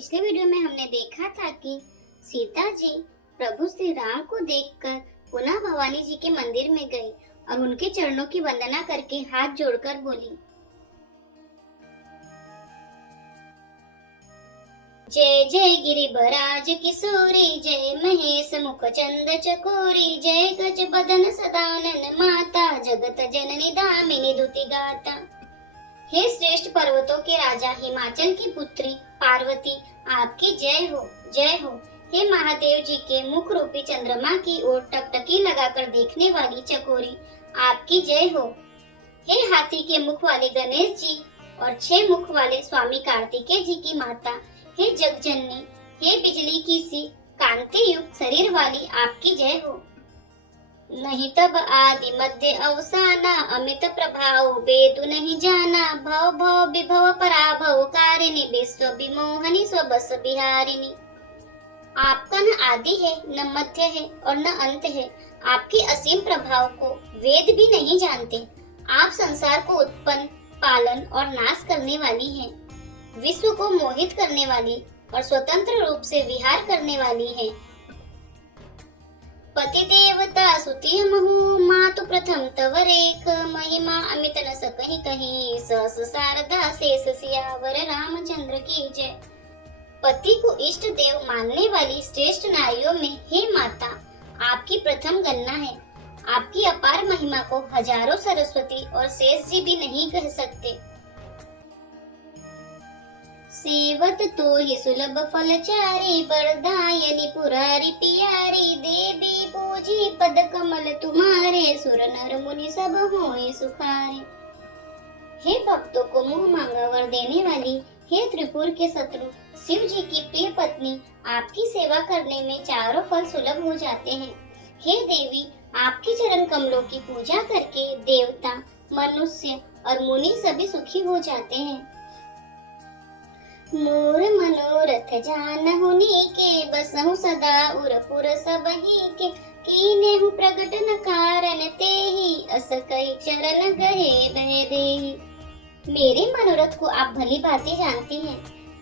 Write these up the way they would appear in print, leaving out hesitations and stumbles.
पिछले वीडियो में हमने देखा था कि सीता जी प्रभु श्री राम को देखकर पुनः भवानी जी के मंदिर में गई और उनके चरणों की वंदना करके हाथ जोड़कर बोली, जय जय गिरिबराज किशोरी, जय महेश मुख चंद चकोरी, जय गज बदन सदानन माता, जगत जननी दामिनी दुति गाता। हे श्रेष्ठ पर्वतों के राजा हिमाचल की पुत्री पार्वती, आपकी जय हो जय हो। हे महादेव जी के मुख रूपी चंद्रमा की ओर टकटकी लगाकर देखने वाली चकोरी, आपकी जय हो। हे हाथी के मुख वाले गणेश जी और 6 मुख वाले स्वामी कार्तिकेय जी की माता, हे जगजननी, हे बिजली की सी कांति युक्त शरीर वाली, आपकी जय हो। नहीं तब आदि मध्य अवसाना, अमित प्रभाव वेदु नहीं जाना, भव भव विभव पराभव कारिणी, विश्व विमोहनी स्वबस बिहारिणी। आपका न आदि है न मध्य है और न अंत है। आपके असीम प्रभाव को वेद भी नहीं जानते। आप संसार को उत्पन्न, पालन और नाश करने वाली हैं। विश्व को मोहित करने वाली और स्वतंत्र रूप से विहार करने वाली हैं। पति देवता सुति महु, मातु प्रथम तव रेख, महिमा अमित न सकहि कहीं, सहस शारदा शेष सियावर रामचंद्र की जय। पति को इष्ट देव मानने वाली श्रेष्ठ नारियों में हे माता, आपकी प्रथम गणना है। आपकी अपार महिमा को हजारों सरस्वती और शेष जी भी नहीं कह सकते। सेवत तो ही सुलभ फलचारी, वरदायनी पुरारी पियारी, देवी पूजी पद कमल तुम्हारे, सुर नर मुनि सब होए सुखारे। हे भक्तों को मुंह मांगा वर देने वाली, हे त्रिपुर के शत्रु शिव जी की प्रिय पत्नी, आपकी सेवा करने में चारों फल सुलभ हो जाते हैं। हे देवी, आपके चरण कमलों की पूजा करके देवता, मनुष्य और मुनि सभी सुखी हो जाते हैं। मोर मनोरथ जानहु नीके, बसहु सदा उरपुर सबहि के, कीनेहु प्रगट न कारण तेहि, अस कहि चरण गहे बह देहि। मेरे मनोरथ को आप भली भांति जानती हैं,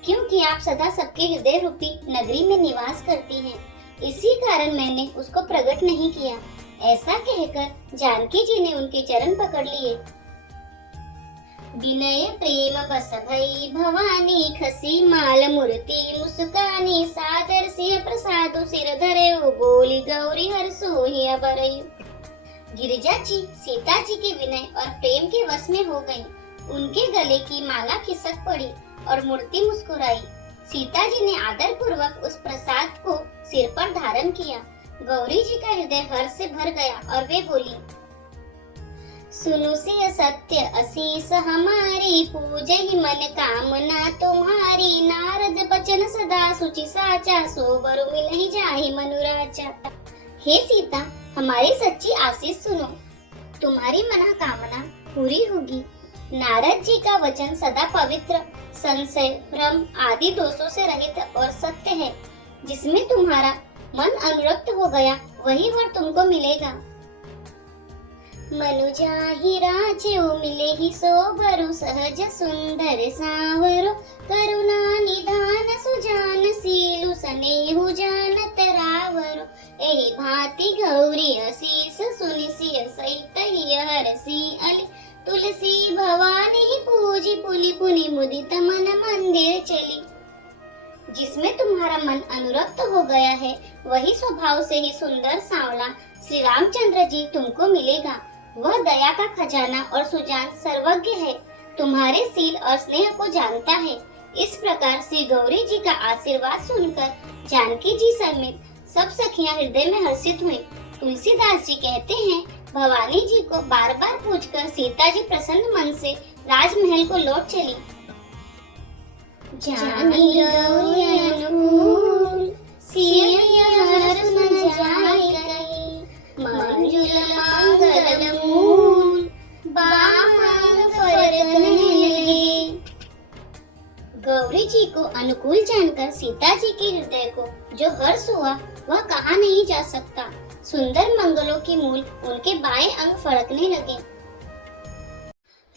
क्योंकि आप सदा सबके हृदय रूपी नगरी में निवास करती हैं। इसी कारण मैंने उसको प्रकट नहीं किया। ऐसा कहकर जानकी जी ने उनके चरण पकड़ लिए। विनय प्रेम बस भई भवानी, खसी माल मूर्ति मुस्कानी, सादर सिंह प्रसाद सिर धरे, बोली गौरी हर सोहि अबरयु। गिरिजा जी सीता जी के विनय और प्रेम के वश में हो गई। उनके गले की माला खिसक पड़ी और मूर्ति मुस्कुराई। सीता जी ने आदर पूर्वक उस प्रसाद को सिर पर धारण किया। गौरी जी का हृदय हर्ष से भर गया और वे बोली, सुनु सिय सत्य असीस हमारी, पूजहि मन कामना तुम्हारी, नारद बचन सदा सुचि साचा, सो वर मिलहि जाहि मनुराचा। हे सीता, हमारी सच्ची आशीष सुनो, तुम्हारी मनोकामना पूरी होगी। नारद जी का वचन सदा पवित्र, संशय, भ्रम आदि दोषों से रहित और सत्य है। जिसमें तुम्हारा मन अनुरक्त हो गया वही वर तुमको मिलेगा। मनुजाहि राज्यो मिले ही सोबरु, सहज सुंदर सावरो, करुणा निधान सुजान सीलु, स्नेहु जानत रावरो। एहि भांति गौरी असीस सुनि सिय सहित हरसी अली, तुलसी भवानी पूजी पुनि पुनि मुदित मन मंदिर चली। जिसमें तुम्हारा मन अनुरक्त हो गया है वही स्वभाव से ही सुंदर सांवला श्री रामचंद्र जी तुमको मिलेगा। वह दया का खजाना और सुजान सर्वज्ञ है, तुम्हारे सील और स्नेह को जानता है। इस प्रकार श्री गौरी जी का आशीर्वाद सुनकर जानकी जी समेत सब सखियां हृदय में हर्षित हुई। तुलसीदास जी कहते हैं, भवानी जी को बार बार पूछकर सीता जी प्रसन्न मन से राजमहल को लौट चली। जानी गौरी अनुकूल, सिय हर्ष न जाय कहीं, मंजुल मंगल मूल, बामंग फरक नहीं लगे। गौरी जी को अनुकूल जानकर सीता जी के हृदय को जो हर्ष हुआ वह कहा नहीं जा सकता। सुंदर मंगलों की मूल उनके बाएं अंग फड़कने लगे।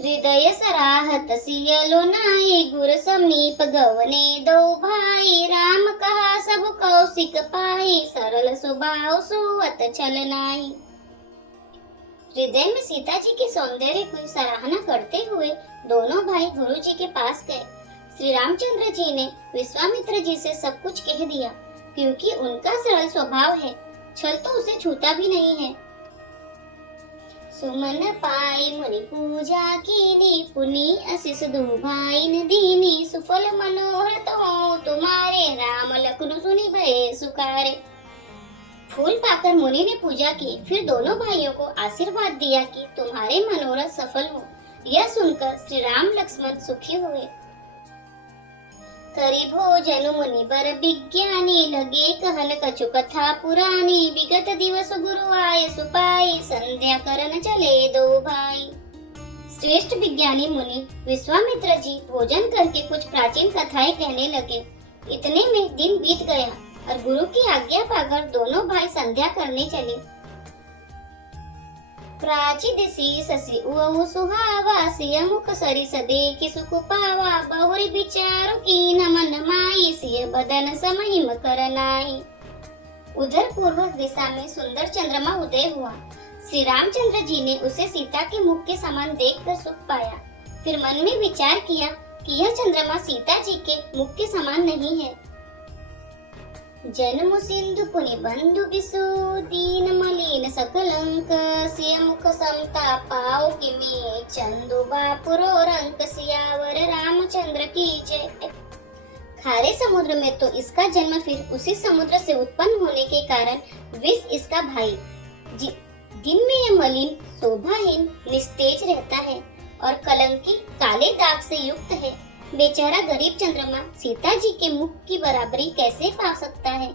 हृदय सराहत सियलो नाई, गुर समीप गवने दो भाई, राम कहा सब कौशिक पाई, सरल स्वभाव सुवत छल नाई। हृदय में सीता जी के सौंदर्य की सराहना करते हुए दोनों भाई गुरु जी के पास गए। श्री रामचंद्र जी ने विश्वामित्र जी से सब कुछ कह दिया, क्योंकि उनका सरल स्वभाव है, छल तो उसे छूता भी नहीं है। सुमन पाई मुनि पूजा कीनी, पुनि आशीष दो भाई न दीनी, सुफल मनोरथ हो तुम्हारे, राम लखन सुनि भय सुखारे। फूल पाकर मुनि ने पूजा की, फिर दोनों भाइयों को आशीर्वाद दिया कि तुम्हारे मनोरथ सफल हो। यह सुनकर श्री राम लक्ष्मण सुखी हुए। करी भोजन मुनि बर विज्ञानी, लगे कहन कछु कथा पुरानी, विगत दिवस गुरु आए सुपाई, संध्या करन चले दो भाई। श्रेष्ठ विज्ञानी मुनि विश्वामित्र जी भोजन करके कुछ प्राचीन कथाएं कहने लगे। इतने में दिन बीत गया और गुरु की आज्ञा पाकर दोनों भाई संध्या करने चले। प्राची दिसी ससी उअउ सुहावा, सिय मुख सरिस देखि सुख पावा, बहुरी विचारु कीन मन माई, सिय बदन समहिम कर नाई। उधर पूर्व दिशा में सुंदर चंद्रमा उदय हुआ। श्री रामचंद्र जी ने उसे सीता के मुख के समान देखकर सुख पाया। फिर मन में विचार किया कि यह चंद्रमा सीता जी के मुख के समान नहीं है। जन्म सिंधु पुनि बंधु बिसु, दीन मलिन सकलंक, सिय मुख समता पाओ किमी, चंदु बापुरो रंक, सियावर रामचंद्र की जय। खारे समुद्र में तो इसका जन्म, फिर उसी समुद्र से उत्पन्न होने के कारण विष इसका भाई। दिन में यह मलिन, शोभाहीन, निस्तेज रहता है और कलंकी काले दाग से युक्त है। बेचारा गरीब चंद्रमा सीता जी के मुख की बराबरी कैसे पा सकता है।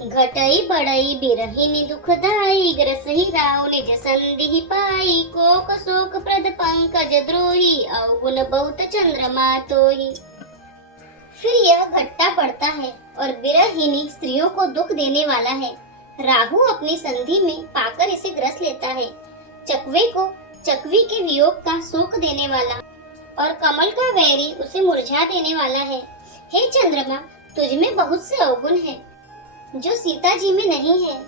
घटई बढ़ई बिरहिनी दुखदाई, ग्रसहि राव निज संधि पाई, कोक शोक प्रद पंकज द्रोही, अवगुण बहुत चंद्रमा तोही। फिर यह घटता बढ़ता है और बिरहिनी स्त्रियों को दुख देने वाला है। राहु अपनी संधि में पाकर इसे ग्रस लेता है। चकवे को चकवी के वियोग का शोक देने वाला और कमल का वैरी उसे मुरझा देने वाला है। हे चंद्रमा, तुझ में बहुत से अवगुण है जो सीता जी में नहीं है।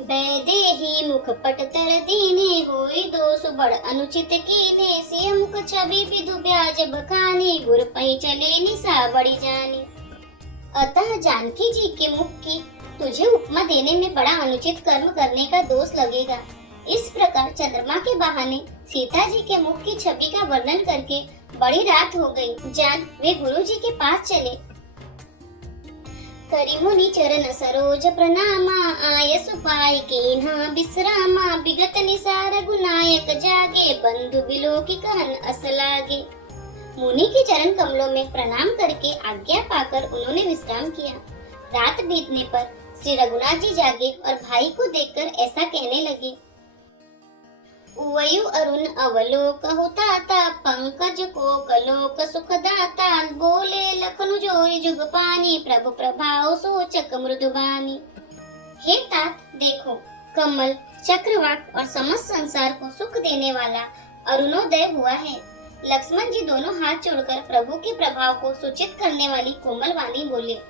बैदेही मुख पट तर दीने, होई दोष बड़ अनुचित कीने, सिय मुख छवि विधु ब्याज बखानी, गुर पही चले निशा बड़ी जानी। अतः जानकी जी के मुख की तुझे उपमा देने में बड़ा अनुचित कर्म करने का दोष लगेगा। इस प्रकार चंद्रमा के बहाने सीता जी के मुख की छवि का वर्णन करके बड़ी रात हो गई। जान वे गुरु जी के पास चले। करि मुनि चरण सरोज प्रणामा, आय सुपाई कीन्हा विश्रामा, विगत निसार गुनायक जागे, बंधु बिलोकी कहन अस लागे। मुनि के चरण कमलों में प्रणाम करके आज्ञा पाकर उन्होंने विश्राम किया। रात बीतने पर श्री रघुनाथ जी जागे और भाई को देखकर ऐसा कहने लगे। उवयु अरुण अवलोक हुताता, पंकज को कलोक सुखदाता, बोले लखनु जोई जुग पानी, प्रभु प्रभाव सोचक मृदुबानी। हे तात, देखो कमल, चक्रवाक और समस्त संसार को सुख देने वाला अरुणोदय हुआ है। लक्ष्मण जी दोनों हाथ जोड़कर प्रभु के प्रभाव को सूचित करने वाली कोमल वाणी बोले।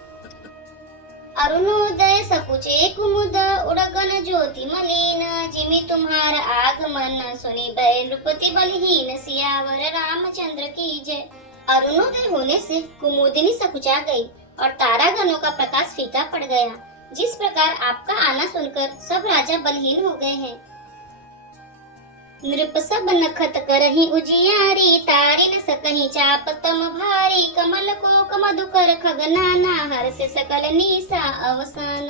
अरुणोदय सकुचे कुमुद, उड़गन ज्योति मलिन, जिमि तुम्हार आगमन, सुनि भय नृपति बलहीन, सियावर रामचंद्र की जय। अरुणोदय होने से कुमुदिनी सकुचा गई और तारागणों का प्रकाश फीका पड़ गया। जिस प्रकार आपका आना सुनकर सब राजा बलहीन हो गए हैं। नृप सब नखत करहि उजियारी, तारि न सकहि चाप तम भारी, कमल कोक मधुकर खगनाना, हर से सकल निशा अवसान।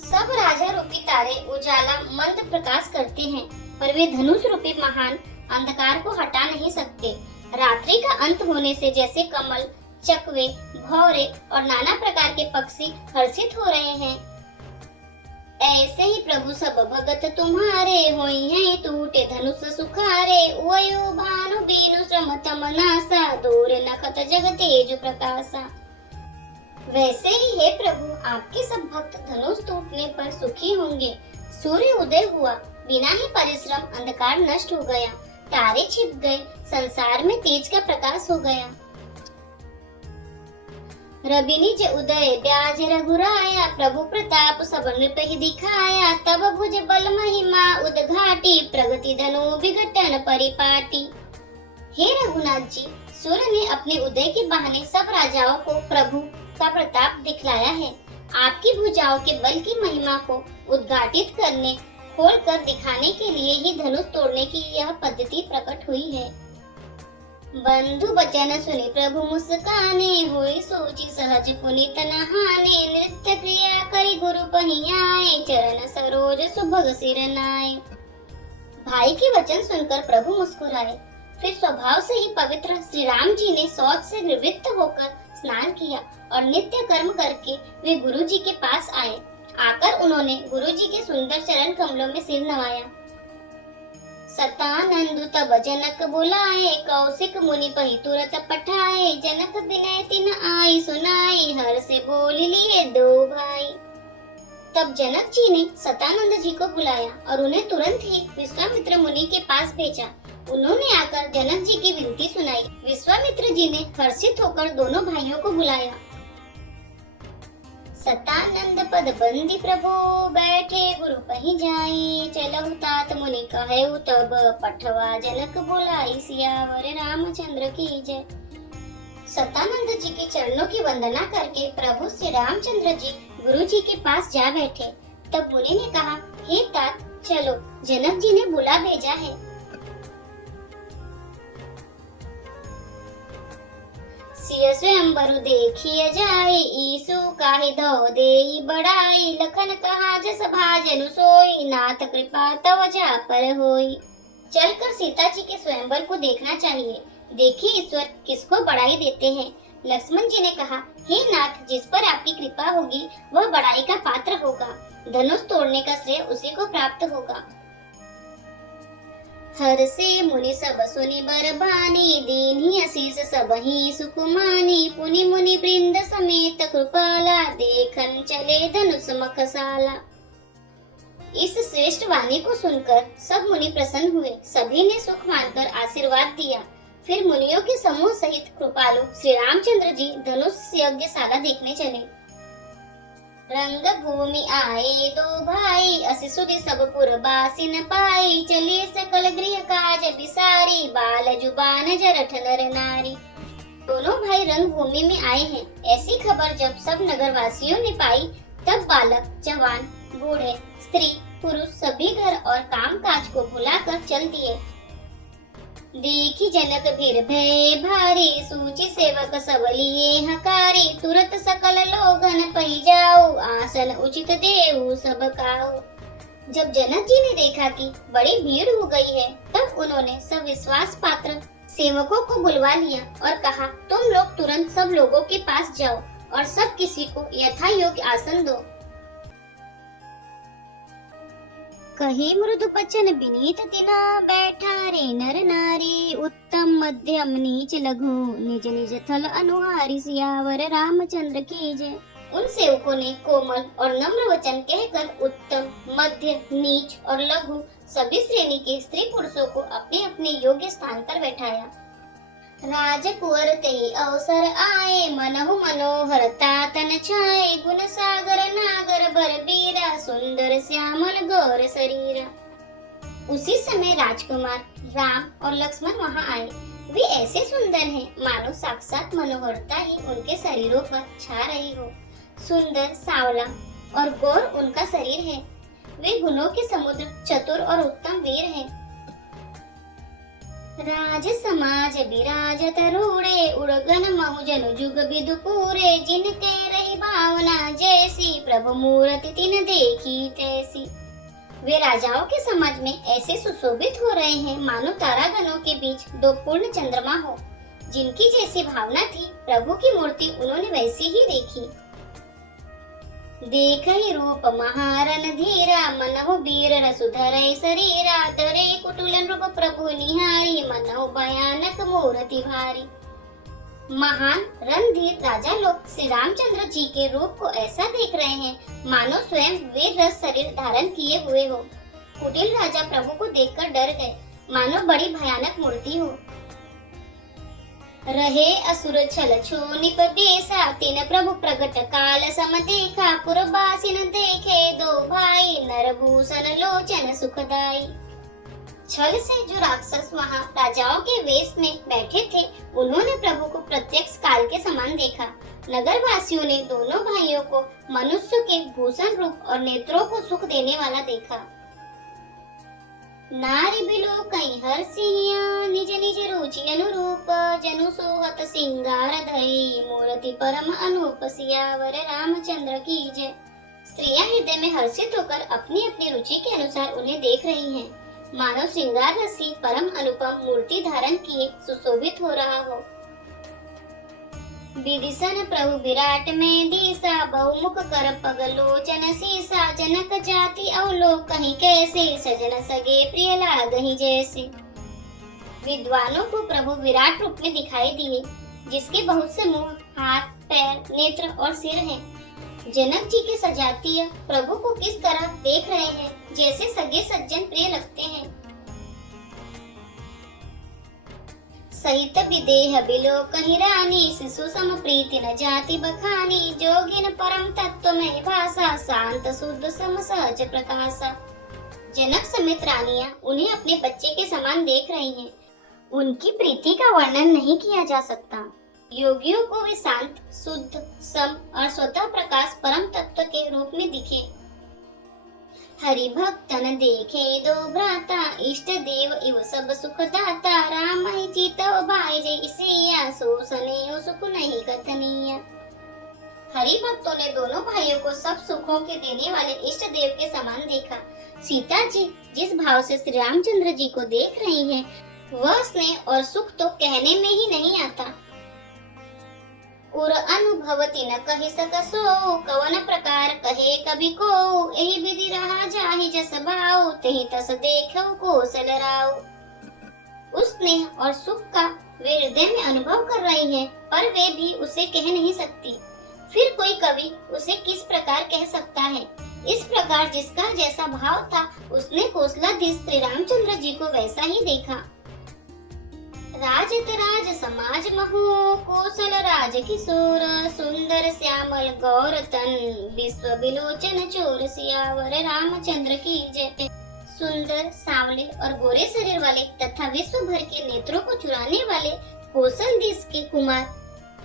सब राजा रूपी तारे उजाला मंद प्रकाश करते हैं, पर वे धनुष रूपी महान अंधकार को हटा नहीं सकते। रात्रि का अंत होने से जैसे कमल, चकवे, भौरे और नाना प्रकार के पक्षी हर्षित हो रहे हैं, ऐसे ही प्रभु सब भगत तुम्हारे, होई हैं टूटे धनुष सुखारे, उवयो भानु बीनु श्रम तम नासा, दूर नखत जग तेज प्रकाशा। वैसे ही हे प्रभु, आपके सब भक्त धनुष टूटने पर सुखी होंगे। सूर्य उदय हुआ, बिना ही परिश्रम अंधकार नष्ट हो गया, तारे छिप गए, संसार में तेज का प्रकाश हो गया। रवि निज उदय ब्याज रघुराया, प्रभु प्रताप सब नृप ही दिखाया। तब भुज बल महिमा उद्घाटी, प्रगति धनु विघटन परिपाटी। हे रघुनाथ जी, सूर्य ने अपने उदय के बहाने सब राजाओं को प्रभु का प्रताप दिखलाया है। आपकी भुजाओं के बल की महिमा को उद्घाटित करने, खोल कर दिखाने के लिए ही धनुष तोड़ने की यह पद्धति प्रकट हुई है। बंधु बचन सुनि प्रभु मुस्काने, होई सोची सहज पुनीत नहाने। नृत्य क्रिया करी गुरु पहियाए, चरण सरोज सुभग सिर नाए। भाई के वचन सुनकर प्रभु मुस्कुराए। फिर स्वभाव से ही पवित्र श्री राम जी ने शौच से निवृत्त होकर स्नान किया और नित्य कर्म करके वे गुरु जी के पास आए। आकर उन्होंने गुरु जी के सुंदर चरण कमलों में सिर नवाया। सतानंद तब जनक बुलाए, कौशिक मुनि पही तुरत पठाए। जनक विनय तिन आई सुनाई, हर से बोल लिए दो भाई। तब जनक जी ने सतानंद जी को बुलाया और उन्हें तुरंत ही विश्वामित्र मुनि के पास भेजा। उन्होंने आकर जनक जी की विनती सुनाई। विश्वामित्र जी ने हर्षित होकर दोनों भाइयों को बुलाया। सतानंद पद बंदी प्रभु, बैठे गुरु पही जाई। चलहु तात मुनि कहेउ, तब पठवा जनक बुलाई। सियावर रामचंद्र की जय। सतानंद जी के चरणों की वंदना करके प्रभु श्री रामचंद्र जी गुरु जी के पास जा बैठे। तब मुनि ने कहा, हे तात, चलो, जनक जी ने बुला भेजा है। सिय स्वयंवरु देखिय जाय, ईसु काहि धो देई बड़ाई। लखन कहा जस भाजनु सोई, नाथ कृपा तव जा पर होई। चलकर सीता जी के स्वयंवर को देखना चाहिए। देखिए ईश्वर किसको बड़ाई देते हैं। लक्ष्मण जी ने कहा, हे नाथ, जिस पर आपकी कृपा होगी वह बड़ाई का पात्र होगा। धनुष तोड़ने का श्रेय उसी को प्राप्त होगा। हर से मुनि सब सुनि बरबानी, दीन्ही असीस सबहि सुकुमानी। पुनि मुनि वृंद समेत कृपाला, देखन चले धनुष मखसाला। इस श्रेष्ठ वाणी को सुनकर सब मुनि प्रसन्न हुए। सभी ने सुख मानकर आशीर्वाद दिया। फिर मुनियों के समूह सहित कृपालु श्री रामचंद्र जी धनुष यज्ञशाला देखने चले। रंग भूमि आए दो भाई, असि सुधि सब पुरबासी न पाई। चले सकल गृह काज बिसारी, बाल जुबान जरठ नर नारी। दोनों भाई रंग भूमि में आए हैं। ऐसी खबर जब सब नगरवासियों ने पाई, तब बालक, जवान, बूढ़े, स्त्री, पुरुष सभी घर और काम काज को भुलाकर चल दिए। देखी जनक भीर भय भारी, सूची सेवक सब लिए हकारी। तुरत सकल लोगन पही जाओ, आसन उचित देऊ सब काऊ। जब जनक जी ने देखा कि बड़ी भीड़ हो गई है, तब उन्होंने सब विश्वास पात्र सेवकों को बुलवा लिया और कहा, तुम लोग तुरंत सब लोगों के पास जाओ और सब किसी को यथा योग्य आसन दो। कही मृदु बचन विनीत तिना, बैठा रे नर नारी। उत्तम मध्यम नीच लघु, निज निज थल अनुहारी। सियावर रामचंद्र की जय। उन सेवकों ने कोमल और नम्र वचन कहकर उत्तम, मध्य, नीच और लघु सभी श्रेणी के स्त्री पुरुषों को अपने अपने योग्य स्थान पर बैठाया। राजकुंवर ते अवसर आए, मनहु मनोहर तातन छाए। गुण सागर नागर बर बीरा, सुंदर श्यामल गौर शरीरा। उसी समय राजकुमार राम और लक्ष्मण वहां आए। वे ऐसे सुंदर हैं मानो साक्षात मनोहरता ही उनके शरीरों पर छा रही हो। सुंदर, सांवला और गौर उनका शरीर है। वे गुणों के समुद्र, चतुर और उत्तम वीर हैं। राज समाज विराजत रूढ़े, उड़गन महुजन जुग विदु पूरे। जिनके रही भावना जैसी, प्रभु मूर्ति तिन देखी तैसी। वे राजाओं के समाज में ऐसे सुशोभित हो रहे हैं मानो तारागणों के बीच दो पूर्ण चंद्रमा हो। जिनकी जैसी भावना थी, प्रभु की मूर्ति उन्होंने वैसी ही देखी। देखहि रूप महारन धीरा, मनहु वीर रसुधरै शरीरा। तरे कुटुलन रूप प्रभु निहारी, मनहु भयानक मूर्ति भारी। महान रणधीर राजा लोग श्री रामचंद्र जी के रूप को ऐसा देख रहे हैं मानो स्वयं वीर रस शरीर धारण किए हुए हो। कुटिल राजा प्रभु को देखकर डर गए, मानो बड़ी भयानक मूर्ति हो। रहे असुर छल छो निप बेसा, तीन प्रभु प्रगट काल सम देखा, पुरबासिन देखे दो भाई, नरभूषण लोचन सुखदाई। छल से जो राक्षस वहाँ राजाओं के वेश में बैठे थे, उन्होंने प्रभु को प्रत्यक्ष काल के समान देखा। नगर वासियों ने दोनों भाइयों को मनुष्य के भूषण रूप और नेत्रों को सुख देने वाला देखा। नारी बिलो कई हर्षिया, निज निज रुचि अनुरूप, जनु सोहत सिंगार धई, मूर्ति परम अनूप, सियावर रामचंद्र की जय। स्त्रियां हृदय में हर्षित होकर अपनी अपनी रुचि के अनुसार उन्हें देख रही हैं, मानव श्रृंगार रसी परम अनुपम मूर्ति धारण किए सुशोभित हो रहा हो। विदिशन प्रभु विराट में दीसा, बहुमुख कर पग लोचन सीसा, जनक जाति अवलोक कहीं कैसे, सजन सगे प्रिय लागहि जैसे। विद्वानों को प्रभु विराट रूप में दिखाई दिए, जिसके बहुत से मुंह, हाथ, पैर, नेत्र और सिर हैं। जनक जी के सजातीय प्रभु को किस तरह देख रहे हैं, जैसे सगे सज्जन प्रिय लगते हैं। सहित विदेह बिलो कहीं रानी, शिशु सम प्रीति न जाति बखानी, जोगिन परम तत्व में भाषा, शांत शुद्ध सम सहज प्रकाशा। जनक समेत रानियां उन्हें अपने बच्चे के समान देख रही हैं। उनकी प्रीति का वर्णन नहीं किया जा सकता। योगियों को वे शांत, शुद्ध, सम और स्वतः प्रकाश परम तत्व के रूप में दिखे। हरि भक्तन देखे दो भ्राता, इष्ट देव इव सब सुख दाता, राम ही चितव भाई जय सिया, सो सनेह सुख नहीं कथनीय। हरि भक्तों ने दोनों भाइयों को सब सुखों के देने वाले इष्ट देव के समान देखा। सीता जी जिस भाव से श्री रामचंद्र जी को देख रही हैं, वह स्नेह और सुख तो कहने में ही नहीं आता। उर अनुभवती न कहि सकसो, कवन प्रकार कहे कभी को, यही विधि रहा जाहि जस भाव, तेहि तस देखो कौशल राव। उस स्नेह और सुख का वे हृदय में अनुभव कर रही हैं, पर वे भी उसे कह नहीं सकती। फिर कोई कवि उसे किस प्रकार कह सकता है। इस प्रकार जिसका जैसा भाव था, उसने कौशलाधीश श्री रामचंद्र जी को वैसा ही देखा। राजत राज समाज महु, कौशल राज किशोर, सुंदर श्यामल गौर तन, विश्व विलोचन चोर, सियावर रामचंद्र की जय। सुंदर, सांवले और गोरे शरीर वाले तथा विश्व भर के नेत्रों को चुराने वाले कौशलधीश के कुमार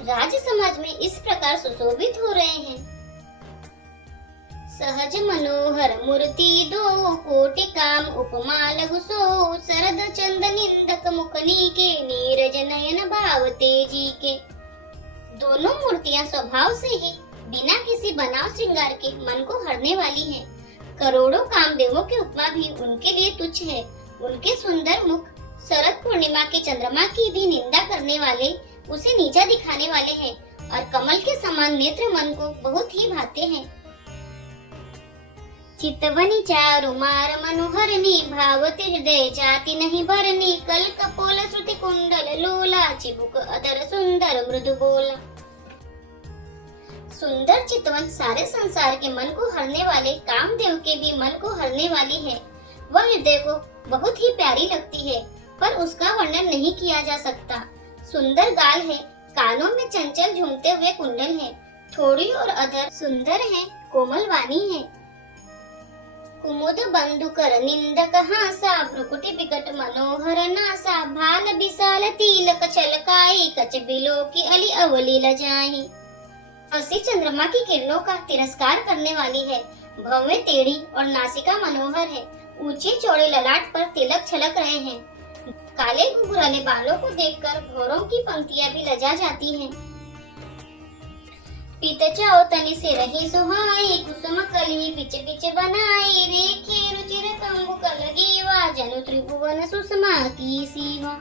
राज समाज में इस प्रकार सुशोभित हो रहे हैं। सहज मनोहर मूर्ति दो, कोटि काम उपमा लघु सो, शरद चंद निंदक मुखनी के, नीरज नयन भाव तेजी के। दोनों मूर्तियां स्वभाव से ही बिना किसी बनाव श्रृंगार के मन को हरने वाली हैं। करोड़ों कामदेवों के उपमा भी उनके लिए तुच्छ है। उनके सुंदर मुख शरद पूर्णिमा के चंद्रमा की भी निंदा करने वाले, उसे नीचा दिखाने वाले हैं, और कमल के समान नेत्र मन को बहुत ही भाते हैं। चितवनी चारु मार मनोहरनी, भावति हृदय जाति नहीं भरनी, कल कपोल श्रुति कुंडल लोला, चिबुक अधर सुंदर मृदु बोला। सुंदर चितवन सारे संसार के मन को हरने वाले कामदेव के भी मन को हरने वाली है। वह हृदय को बहुत ही प्यारी लगती है, पर उसका वर्णन नहीं किया जा सकता। सुंदर गाल है, कानों में चंचल झूमते हुए कुंडल है, थोड़ी और अधर सुंदर है, कोमल वाणी है। कुमुद बंधु कर निंदक हासा, भ्रुकुटि विकट मनोहर नासा, भाल विशाल तिलक छलकाई, कच बिलो की अली अवली लजाई। हंसी चंद्रमा की किरणों का तिरस्कार करने वाली है, भवें टेढ़ी और नासिका मनोहर है, ऊंचे चौड़े ललाट पर तिलक छलक रहे हैं। काले घुंघराले बालों को देखकर भौरों की पंक्तियां भी लजा जाती हैं। पीत चाओ तनि से रही सुहाई, कुसुम कली बिच बिच बनाई, रेखे रुचिर कंबु कलगीवा, जनु त्रिभुवन सुषमा की सीवा।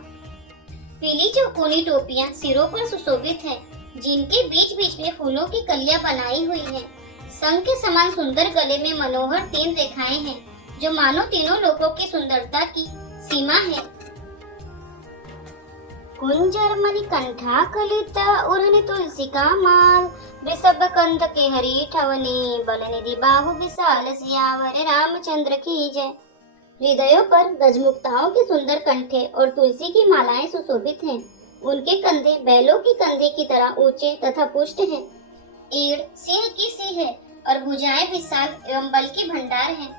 पीली चौकोनी टोपियां सिरों पर सुशोभित हैं, जिनके बीच बीच में फूलों की कलियां बनाई हुई हैं। संग के समान सुंदर गले में मनोहर 3 रेखाएं हैं, जो मानो तीनों लोकों की सुंदरता की सीमा है। कुंजर मणि कंठा कलित, उड़ने तुलसी का माल, वृषभ कंध के हरी ठवनी, बल निधि बाहु विशाल, सियावर रामचंद्र की जय। हृदयों पर गजमुक्ताओं के सुंदर कंठे और तुलसी की मालाएं सुशोभित हैं। उनके कंधे बैलों के कंधे की तरह ऊंचे तथा पुष्ट हैं। एड़ सिंह की सी है और भुजाएं विशाल एवं बल की भंडार हैं।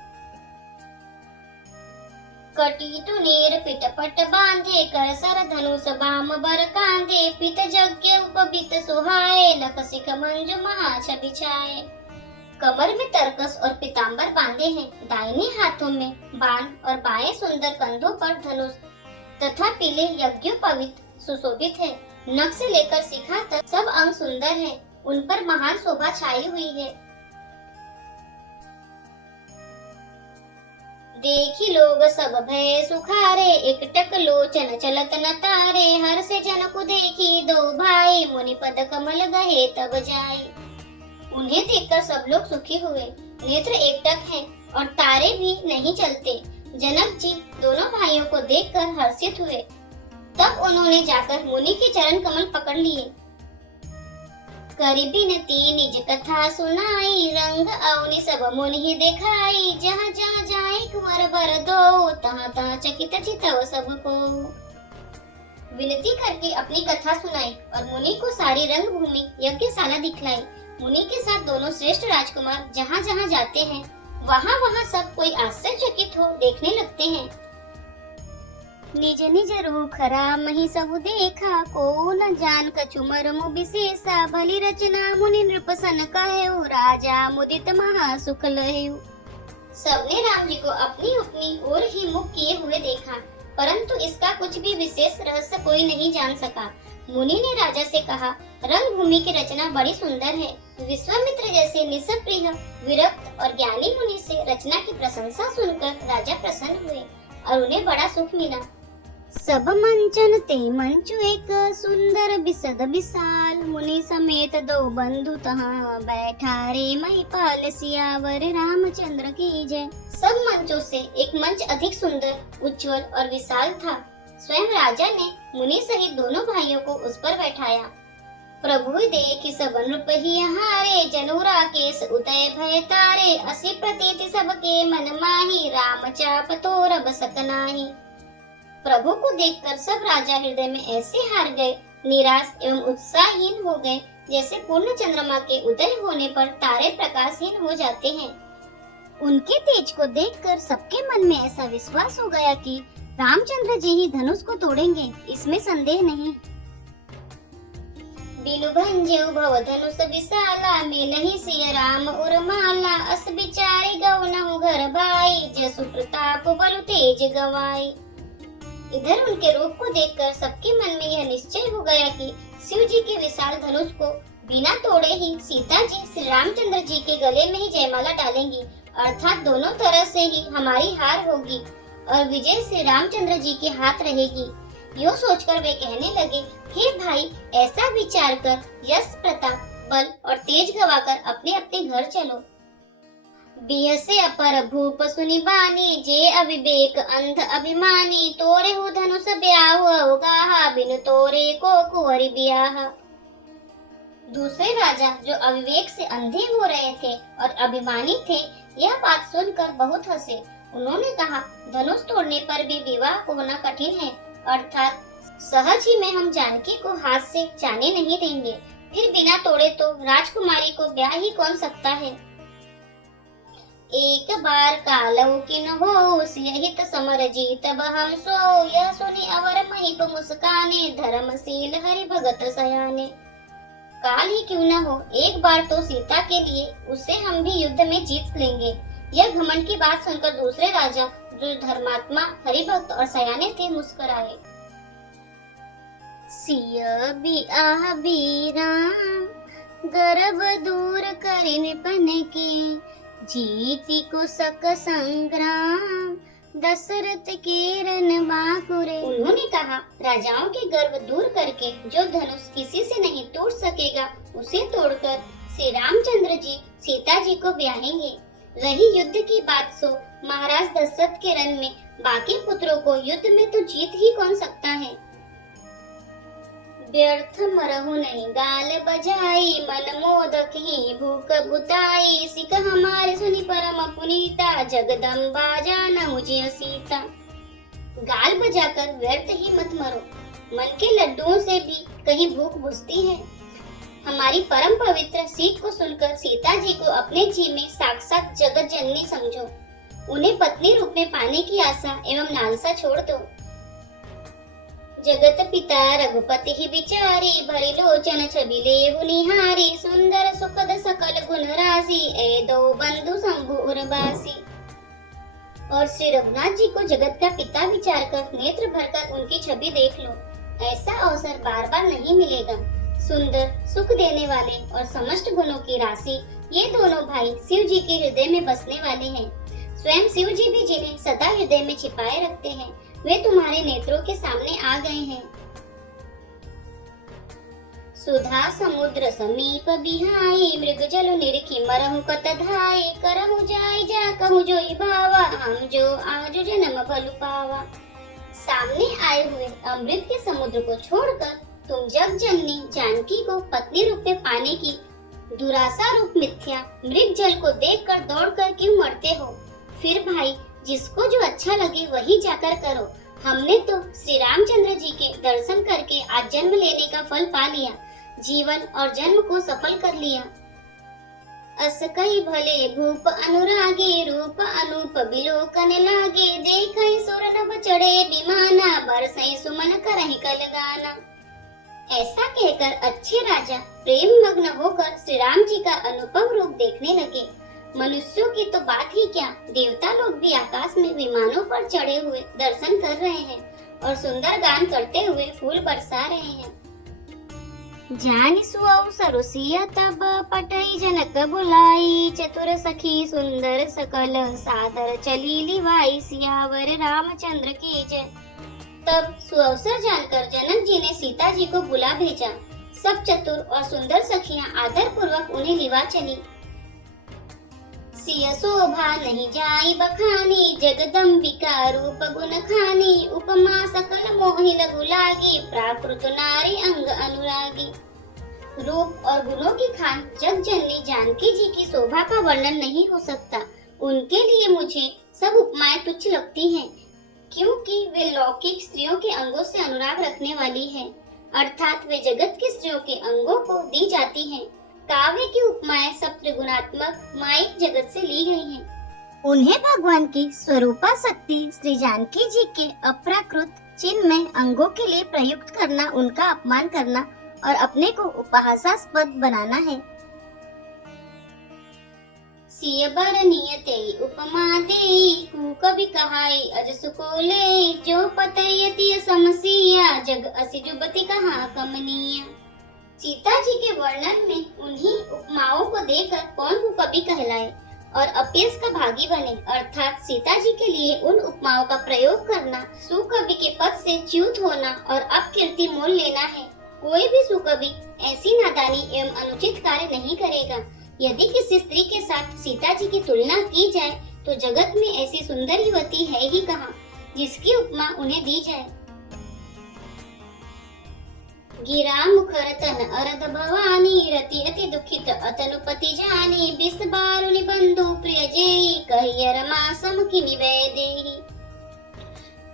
कटी तुनीर पिटपट बांधे कर सर धनुष बाम बर कांधे पित यज्ञ उपबित सुहाए लख सिख मंजु महाछवि छाए। कमर में तरकस और पीताम्बर बांधे हैं। दाहिने हाथों में बाण और बाएं सुंदर कंधों पर धनुष तथा पीले यज्ञोपवीत सुशोभित है। नख से लेकर शिखा तक सब अंग सुंदर है। उन पर महान शोभा छाई हुई है। देखी लोग सब भय सुखारे एकटक लोचन चलत न तारे। हर से जन को देखी दो भाई मुनि पद कमल गहे तब जाई। उन्हें देखकर सब लोग सुखी हुए। नेत्र एकटक हैं और तारे भी नहीं चलते। जनक जी दोनों भाइयों को देखकर हर्षित हुए। तब उन्होंने जाकर मुनि के चरण कमल पकड़ लिए। करी बिनती निज कथा सुनाई रंग अवनि सब मुनि देखाई। जहाँ जहाँ जाए कुंवर बर दो तहाँ तहाँ चकित चितव सबको। विनती करके अपनी कथा सुनाई और मुनि को सारी रंगभूमि यज्ञशाला दिखलाई। मुनि के साथ दोनों श्रेष्ठ राजकुमार जहाँ जहाँ जाते हैं वहाँ वहाँ सब कोई आश्चर्यचकित हो देखने लगते हैं। निज निज रूख राम ही सब देखा को न जान कछु मर्म विशेषा। भली रचना मुनि नृप सन कहेउ राजा मुदित महा सुख लहेउ। सबने राम जी को अपनी अपनी ओर ही मुख किए हुए देखा, परंतु इसका कुछ भी विशेष रहस्य कोई नहीं जान सका। मुनि ने राजा से कहा, रंगभूमि की रचना बड़ी सुंदर है। विश्वामित्र जैसे निष्प्रिय विरक्त और ज्ञानी मुनि से रचना की प्रशंसा सुनकर राजा प्रसन्न हुए और उन्हें बड़ा सुख मिला। सब मंचन ते मंचु एक सुंदर बिसद विशाल। मुनि समेत दो बंधु तहाँ बैठा रे महिपाल सियावर रामचंद्र की जय। सब मंचों से एक मंच अधिक सुंदर उज्जवल और विशाल था। स्वयं राजा ने मुनि सहित दोनों भाइयों को उस पर बैठाया। प्रभु देखि सब नृप ही हारे जनुरा केस उदय भय तारे। असी प्रतीति सबके मन माही राम चाप तोरब सकनाही। प्रभु को देखकर सब राजा हृदय में ऐसे हार गए, निराश एवं उत्साहहीन हो गए जैसे पूर्ण चंद्रमा के उदय होने पर तारे प्रकाशहीन हो जाते हैं। उनके तेज को देखकर सबके मन में ऐसा विश्वास हो गया कि रामचंद्र जी ही धनुष को तोड़ेंगे, इसमें संदेह नहीं। बिनु भंजेउ भव धनुष विशाला मिलहि सिय राम उर्माला। अस बिचारे गौनहु घर भाई जसु प्रताप बलु तेज गवाई। इधर उनके रूप को देखकर सबके मन में यह निश्चय हो गया कि शिव जी के विशाल धनुष को बिना तोड़े ही सीता जी श्री रामचंद्र जी के गले में ही जयमाला डालेंगी, अर्थात दोनों तरह से ही हमारी हार होगी और विजय श्री रामचंद्र जी के हाथ रहेगी। यो सोचकर वे कहने लगे, हे भाई, ऐसा विचार कर यश प्रताप बल और तेज गवाकर अपने अपने घर चलो। बिहसे अपर भूप सुनि बानी जे अविवेक अंध अभिमानी। तोरे हो धनुष ब्याह अवगाहा बिनु तोरे को कुंवरी ब्याह। दूसरे राजा जो अविवेक से अंधे हो रहे थे और अभिमानी थे, यह बात सुनकर बहुत हंसे। उन्होंने कहा, धनुष तोड़ने पर भी विवाह होना कठिन है, अर्थात सहज ही में हम जानकी को हाथ से जाने नहीं देंगे। फिर बिना तोड़े तो राजकुमारी को ब्याह ही कौन सकता है। एक बार कालऊ किन हो सियहित समर जीतब हम सो। यह सुनी अवर महिप मुस्काने धर्मशील हरि भगत सयाने। काल ही क्यों न हो, एक बार तो सीता के लिए उसे हम भी युद्ध में जीत लेंगे। यह घमंड की बात सुनकर दूसरे राजा जो धर्मात्मा हरिभक्त और सयाने थे मुस्कुराए। सिय बियाह बीराम गर्भ दूर करिन पन के। जीति को सक संग्राम दशरथ के रन बाकुरे। उन्होंने कहा, राजाओं के गर्व दूर करके जो धनुष किसी से नहीं तोड़ सकेगा, उसे तोड़कर श्री रामचंद्र जी सीता जी को ब्याहेंगे। रही युद्ध की बात सो महाराज दशरथ के रन में बाकी पुत्रों को युद्ध में तो जीत ही कौन सकता है। व्यर्थ मरहु नहीं गाल बजाई, मन मोदक ही भूख बुताई। सिख हमारे सुनि परम पुनीता, जगदम्बा जाना मुझे सीता। गाल बजाकर व्यर्थ ही मत मरो, मन के लड्डुओं से भी कहीं भूख बुझती है। हमारी परम पवित्र सीख को सुनकर सीता जी को अपने जी में साक्षात जगत जननी समझो। उन्हें पत्नी रूप में पाने की आशा एवं लालसा छोड़ दो। जगत पिता रघुपति ही विचारी, भरी लोचन छवि लेहु निहारी। सुंदर सुखद सकल गुण राशि, ए दो बंधु शंभु उर्वासी। और श्री रघुनाथ जी को जगत का पिता विचार कर नेत्र भरकर उनकी छवि देख लो। ऐसा अवसर बार बार नहीं मिलेगा। सुंदर, सुख देने वाले और समस्त गुणों की राशि, ये दोनों भाई शिव जी के हृदय में बसने वाले हैं। स्वयं शिव जी भी जिन्हें सदा हृदय में छिपाए रखते हैं, वे तुम्हारे नेत्रों के सामने आ गए हैं। सुधा समुद्र समीप बिहाई, मृग जल निरखी मरहु कत धाई। करहु जाय जा कहु जोई भावा, हम जो आजु जन्म फल पावा। सामने आए हुए अमृत के समुद्र को छोड़कर तुम जग जननी जानकी को पत्नी रूप में पाने की दुरासा रूप मिथ्या मृग जल को देखकर दौड़कर क्यों मरते हो? फिर भाई, जिसको जो अच्छा लगे वही जाकर करो। हमने तो श्री रामचंद्र जी के दर्शन करके आज जन्म लेने का फल पा लिया, जीवन और जन्म को सफल कर लिया। अस कई भले भूप अनुरागे, रूप अनूप बिलोकन लागे। देखई सुर नभ चढ़े विमाना, बरसई सुमन करहि कल गाना। ऐसा कहकर अच्छे राजा प्रेम मग्न होकर श्री राम जी का अनुपम रूप देखने लगे। मनुष्यों की तो बात ही क्या, देवता लोग भी आकाश में विमानों पर चढ़े हुए दर्शन कर रहे हैं और सुंदर गान करते हुए फूल बरसा रहे हैं। जानि सुअउ सरोसिया तब पटई जनक बुलाई। चतुर सखी सुंदर सकल सादर चली लिवाई। सियावर रामचंद्र की जय। तब सुअवसर जानकर जनक जी ने सीता जी को बुला भेजा। सब चतुर और सुंदर सखियां आदर पूर्वक उन्हें लिवा चली। सिय शोभा नहीं जाई बखानी, जगदम्बिका रूप गुण खानी। उपमा सकल मोहि लघु लागी, प्राकृत नारी अंग अनुरागी। रूप और गुणों की खान जग जननी जानकी जी की शोभा का वर्णन नहीं हो सकता। उनके लिए मुझे सब उपमाएं तुच्छ लगती हैं, क्योंकि वे लौकिक स्त्रियों के अंगों से अनुराग रखने वाली हैं, अर्थात वे जगत की स्त्रियों के अंगों को दी जाती हैं। काव्य की उपमाएं सब त्रिगुणात्मक माइक जगत से ली गई हैं। उन्हें भगवान की स्वरूपा शक्ति श्री जानकी जी के अप्राकृत चिन्मय अंगों के लिए प्रयुक्त करना उनका अपमान करना और अपने को उपहासास्पद बनाना है। सिय बर नियते उपमा देई, कु कवि कहाई अज सुकोले। जो पतयति समसिया, जग असि जुबति कहा कमनीय। सीता जी के वर्णन में उन्हीं उपमाओं को देकर कौन कवि कहलाए और अपयश का भागी बने, अर्थात सीता जी के लिए उन उपमाओं का प्रयोग करना सुकवि के पद से च्युत होना और अपकीर्ति मोल लेना है। कोई भी सुकवि ऐसी नादानी एवं अनुचित कार्य नहीं करेगा। यदि किसी स्त्री के साथ सीता जी की तुलना की जाए तो जगत में ऐसी सुंदर युवती है ही कहाँ जिसकी उपमा उन्हें दी जाए। गिरा मुखर तन अरद भवानी, रति अति दुखित अतनुपति जानी। बिस बारुनि बंधु प्रिय जेई, कहिय रमा समुखि निवेदेहि।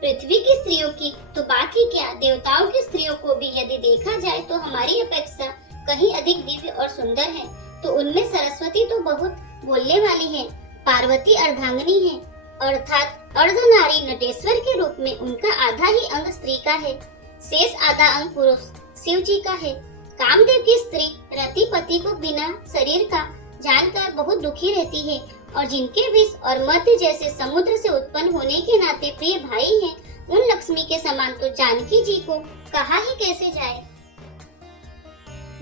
पृथ्वी की स्त्रियों की तो बात ही क्या, देवताओं की स्त्रियों को भी यदि देखा जाए तो हमारी अपेक्षा कहीं अधिक दिव्य और सुंदर है। तो उनमें सरस्वती तो बहुत बोलने वाली है, पार्वती अर्धांगिनी है, अर्थात अर्धनारी नटेश्वर के रूप में उनका आधा ही अंग स्त्री का है, शेष आधा अंग पुरुष शिव जी का है। कामदेव की स्त्री रति पति को बिना शरीर का जानकर बहुत दुखी रहती है और जिनके विष और मध्य जैसे समुद्र से उत्पन्न होने के नाते प्रिय भाई हैं, उन लक्ष्मी के समान तो जानकी जी को कहा ही कैसे जाए।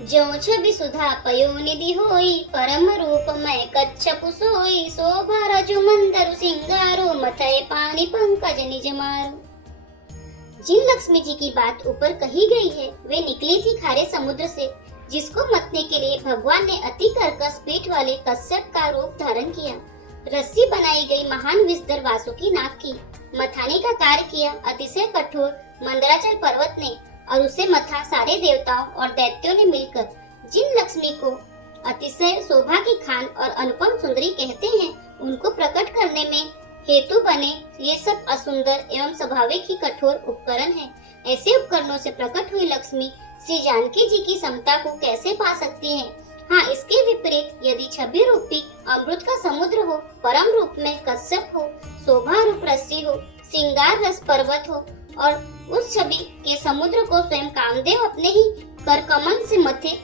जो छवि सुधा पयोनिधि होई, परम रूप मय कच्छपु सोई। शोभा रजु मंदरु सिंगारो, मथय पानी पंकज निज मारो। जिन लक्ष्मी जी की बात ऊपर कही गई है वे निकली थी खारे समुद्र से, जिसको मतने के लिए भगवान ने अति कर्कश पीठ वाले कश्यप का रूप धारण किया। रस्सी बनाई गई महान विषधर वासुकी नाग की मथाने का कार्य किया अतिशय कठोर मंदराचल पर्वत ने, और उसे मथा सारे देवताओं और दैत्यों ने मिलकर जिन लक्ष्मी को अतिशय शोभा की खान और अनुपम सुंदरी कहते हैं, उनको प्रकट करने में हेतु बने ये सब असुंदर एवं स्वाभाविक ही कठोर उपकरण हैं। ऐसे उपकरणों से प्रकट हुई लक्ष्मी श्री जानकी जी की समता को कैसे पा सकती हैं? हाँ, इसके विपरीत यदि छवि रूपी अमृत का समुद्र हो, परम रूप में कश्यप हो, शोभा रूप रस्सी हो, श्रृंगार रस पर्वत हो और उस छवि के समुद्र को स्वयं कामदेव अपने ही करकमल से मथे,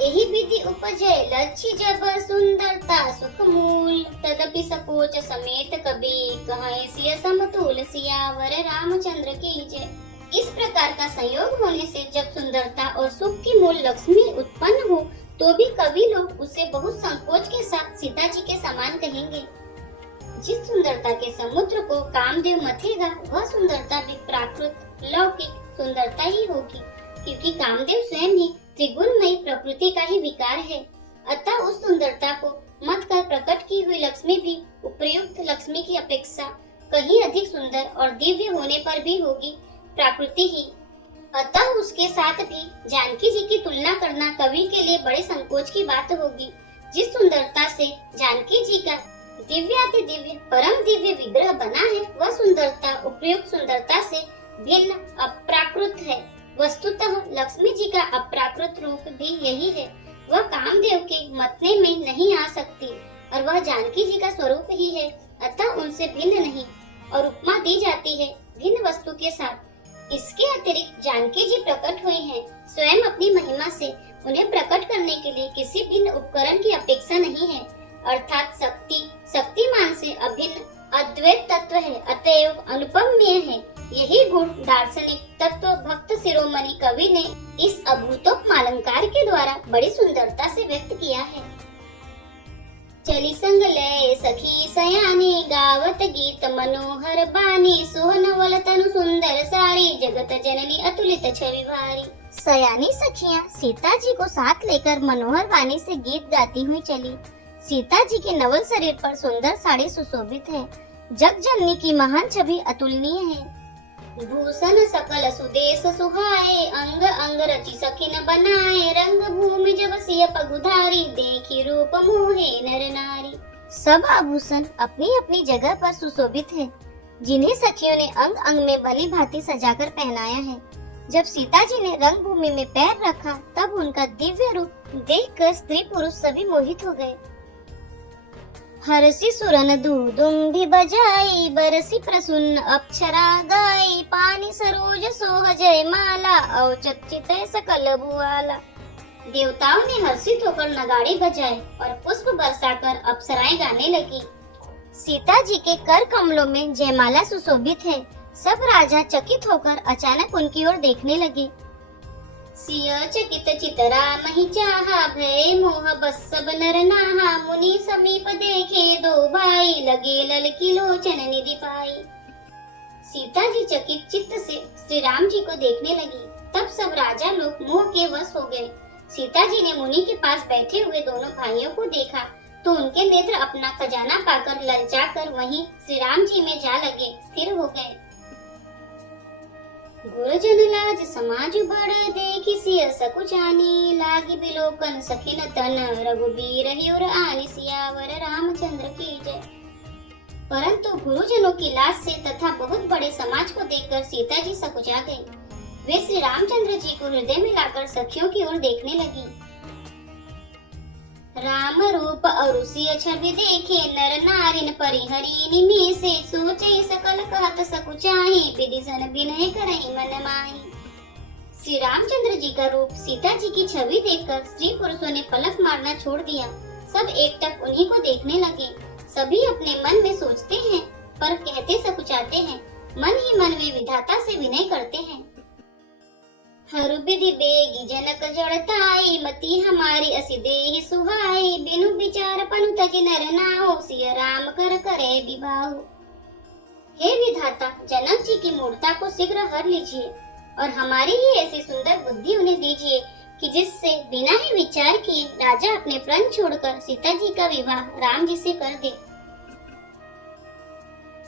यही विधि उपजय लक्ष्य जब सुंदरता सुख मूल, तदपि सकोच समेत कभी कहे सिय समतुल, सियावर रामचंद्र की जय। इस प्रकार का संयोग होने से जब सुंदरता और सुख की मूल लक्ष्मी उत्पन्न हो, तो भी कवि लोग उसे बहुत संकोच के साथ सीता जी के समान कहेंगे। जिस सुंदरता के समुद्र को कामदेव मथेगा, वह सुंदरता भी प्राकृत लौकिक सुंदरता ही होगी, क्योंकि कामदेव स्वयं ही त्रिगुणमयी प्रकृति का ही विकार है। अतः उस सुंदरता को मत कर प्रकट की हुई लक्ष्मी भी उपर्युक्त लक्ष्मी की अपेक्षा कहीं अधिक सुंदर और दिव्य होने पर भी होगी प्रकृति ही। अतः उसके साथ भी जानकी जी की तुलना करना कवि के लिए बड़े संकोच की बात होगी। जिस सुंदरता से जानकी जी का दिव्याति दिव्य परम दिव्य विग्रह बना है, वह सुंदरता उपर्युक्त सुंदरता से भिन्न अप्राकृत है। वस्तुतः लक्ष्मी जी का अप्राकृत रूप भी यही है। वह कामदेव के मतने में नहीं आ सकती और वह जानकी जी का स्वरूप ही है, अतः उनसे भिन्न नहीं, और उपमा दी जाती है भिन्न वस्तु के साथ। इसके अतिरिक्त जानकी जी प्रकट हुई हैं स्वयं अपनी महिमा से। उन्हें प्रकट करने के लिए किसी भिन्न उपकरण की अपेक्षा नहीं है, अर्थात शक्तिमान से अभिन्न अद्वैत तत्व है, अतएव अनुपम्य है। यही गुण दार्शनिक तत्व भक्त शिरोमणि कवि ने इस अभूतोपमा अलंकार के द्वारा बड़ी सुंदरता से व्यक्त किया है। चली संग लय सखी सयानी, गावत गीत मनोहर बानी, सोहनवल तनु सुंदर सारी, जगत जननी अतुलित छवि भारी। सयानी सखियां सीता जी को साथ लेकर मनोहर वाणी से गीत गाती हुई चली। सीता जी के नवल शरीर पर सुंदर साड़ी सुशोभित है। जग जननी की महान छवि अतुलनीय है। भूषण सकल सुदेश सुहाए, अंग अंग रचि सखिन बनाए, रंग भूमि जब सिय पगुधारी, देखी रूप मोहे नर नारी। सब आभूषण अपनी अपनी जगह पर सुशोभित है, जिन्हें सखियों ने अंग अंग में भली भांति सजाकर पहनाया है। जब सीता जी ने रंग भूमि में पैर रखा, तब उनका दिव्य रूप देखकर स्त्री पुरुष सभी मोहित हो गए। हरसी सुरन दूदुम्भी बजाई, बरसी प्रसन्न अप्सरा गाई, पानी सरोज सोह जय माला, औचित्य सकल भुआला। देवताओं ने हर्षित होकर नगाड़े बजाए और पुष्प बरसाकर अप्सराएं गाने लगी। सीता जी के कर कमलों में जयमाला सुशोभित है। सब राजा चकित होकर अचानक उनकी ओर देखने लगे। सिय चकित चितरा मही चाहा, भय मोह बस सब नर नाहा, मुनि समीप देखे दो भाई, लगे ललकी लोचन निधि पाई। सीता जी चकित चित्त से श्री राम जी को देखने लगी। तब सब राजा लोग मोह के वश हो गए। सीता जी ने मुनि के पास बैठे हुए दोनों भाइयों को देखा तो उनके नेत्र अपना खजाना पाकर ललचाकर वहीं श्री राम जी में जा लगे, स्थिर हो गए। गुरजन लाज समाज बड़, देखी सिय सकुचानी, लागी बिलोकन सखिन तन, रघुबीर हिउर आनी, सियावर रामचंद्र की जय। परंतु गुरुजनों की लाज से तथा बहुत बड़े समाज को देखकर सीता जी सकुचा गई। वे श्री रामचंद्र जी को हृदय में लाकर सखियों की ओर देखने लगी। राम रूप अरुषिय छवि देखे, नर नारिन परिहरी निमेषे, सोचे सकल कहत सकुचाहि, विधि सन विनय करहि मन माहि। श्री रामचंद्र जी का रूप सीता जी की छवि देखकर स्त्री पुरुषों ने पलक मारना छोड़ दिया। सब एकटक उन्हीं को देखने लगे। सभी अपने मन में सोचते हैं पर कहते सकुचाते हैं। मन ही मन में विधाता से विनय करते हैं। हरु विधि बेगी जनक जड़ताई, मति हमारी असि देहि सुहाई, बिनु विचार पनु तजि नर नाहो, सिय राम कर करे विवाह। हे विधाता, जनक जी की मूर्ता को शीघ्र हर लीजिए और हमारी ही ऐसी सुंदर बुद्धि उन्हें दीजिए कि जिससे बिना ही विचार किए राजा अपने प्राण छोड़कर सीता जी का विवाह राम जी से कर दे।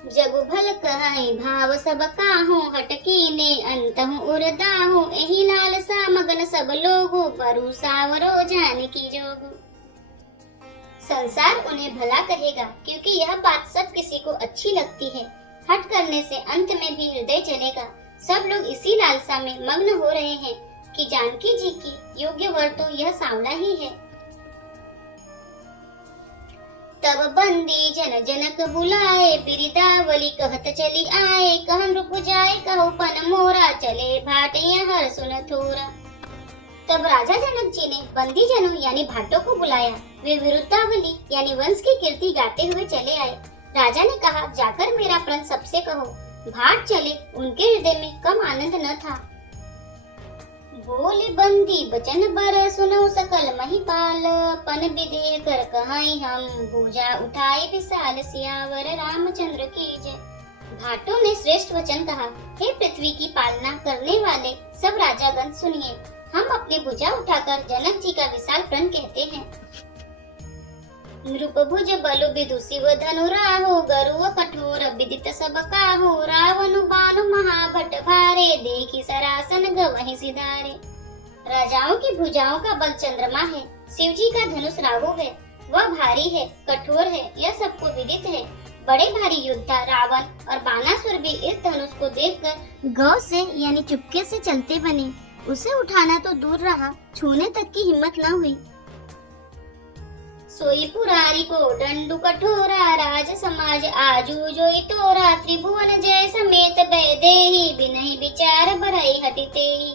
जगु भल कहै भाव सब काहू, हटकी ने अंतहु उरदाहू, एहि लालसा मगन सब लोगु, बरु सावरो जानकी जोगु। संसार उन्हें भला कहेगा क्योंकि यह बात सब किसी को अच्छी लगती है। हट करने से अंत में भी हृदय जलेगा। सब लोग इसी लालसा में मग्न हो रहे हैं कि जानकी जी की योग्य वर तो यह सांवला ही है। तब बंदी जन जनक बुलाए, बिरिदावली कहत चली आए, कहन रुक जाए कहु पन मोरा, चले भाटिया हर सुन थोरा। तब राजा जनक जी ने बंदी जनों यानी भाटों को बुलाया। वे विरुद्धावली यानी वंश की कीर्ति गाते हुए चले आए। राजा ने कहा, जाकर मेरा प्रण सबसे कहो। भाट चले, उनके हृदय में कम आनंद न था। बोले बंदी बचन बर सुनो सकल महिपाल, पन विदेह कर कहाई हम, भुजा उठाए विशाल सियावर रामचंद्र की जय। भाटों ने श्रेष्ठ वचन कहा, हे पृथ्वी की पालना करने वाले सब राजागण सुनिए, हम अपनी भुजा उठाकर जनक जी का विशाल प्रण कहते हैं। नृप भुज बलु बिदु शिव धनु राहु, गरुड़ कठोर विदित सब काहू, रावण बानु महाभट भारे, देखी सरासन गवहि सिधारे। राजाओं की भुजाओं का बल चंद्रमा है, शिव जी का धनुष राहु है, वह भारी है, कठोर है, यह सबको विदित है। बड़े भारी योद्धा रावण और बानासुर भी इस धनुष को देखकर गौ से यानी चुपके से चलते बने। उसे उठाना तो दूर रहा, छूने तक की हिम्मत न हुई। सोई पुरारी को दंडु कठोरा, राज समाज आजू जोई तोरा, त्रिभुवन जय समेत बैदेही, बिनहि विचार बरई हटितेही।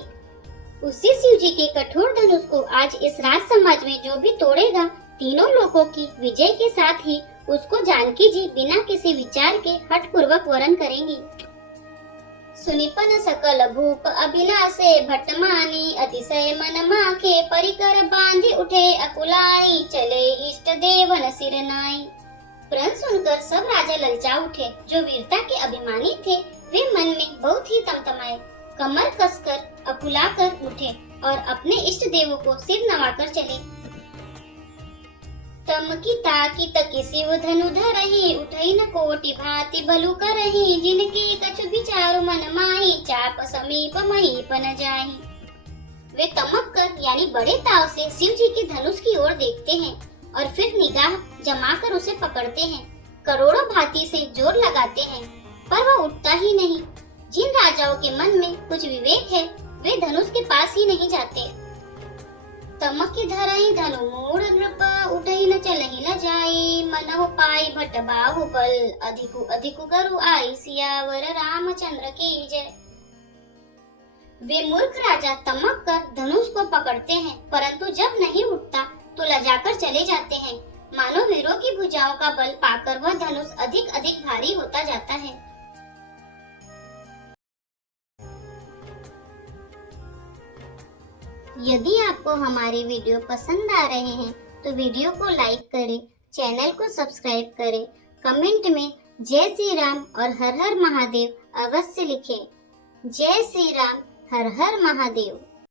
उसी शिव जी के कठोर धनुष को आज इस राज समाज में जो भी तोड़ेगा, तीनों लोकों की विजय के साथ ही उसको जानकी जी बिना किसी विचार के हठ पूर्वक वरण करेंगी। सुनिपन सकल भूप अभिलाषे, भट्टमानी अतिशय मन माखे, परिकर बांधे उठे अकुलाई, चले इष्ट देवन सिर नाई। प्रण सुनकर सब राजा ललचा उठे। जो वीरता के अभिमानी थे वे मन में बहुत ही तमतमाए, कमर कसकर अकुलाकर उठे और अपने इष्ट देवों को सिर नवाकर चले। तम की ताकी तकी शिव धनु धरही, उठई न कोटि भांति बलु करही, जिनकी कछु विचारु मन माही, चाप समीप महीप न जाही। वे तमक कर यानी बड़े ताव से शिव जी के धनुष की ओर देखते हैं और फिर निगाह जमाकर उसे पकड़ते हैं। करोड़ों भांति से जोर लगाते हैं पर वह उठता ही नहीं। जिन राजाओं के मन में कुछ विवेक है वे धनुष के पास ही नहीं जाते। तमक की धरई धनु मूढ़ नृप, उठई न चलहि न जाई, मनहु पाई भट बाहु बल, अधिकु अधिकु गरु आई, सियावर रामचंद्र की जय। वे मूर्ख राजा तमक कर धनुष को पकड़ते हैं परंतु जब नहीं उठता तो लजाकर चले जाते हैं। मानो वीरों की भुजाओं का बल पाकर वह धनुष अधिक अधिक भारी होता जाता है। यदि आपको हमारे वीडियो पसंद आ रहे हैं तो वीडियो को लाइक करें, चैनल को सब्सक्राइब करें, कमेंट में जय श्री राम और हर हर महादेव अवश्य लिखें। जय श्री राम, हर हर महादेव।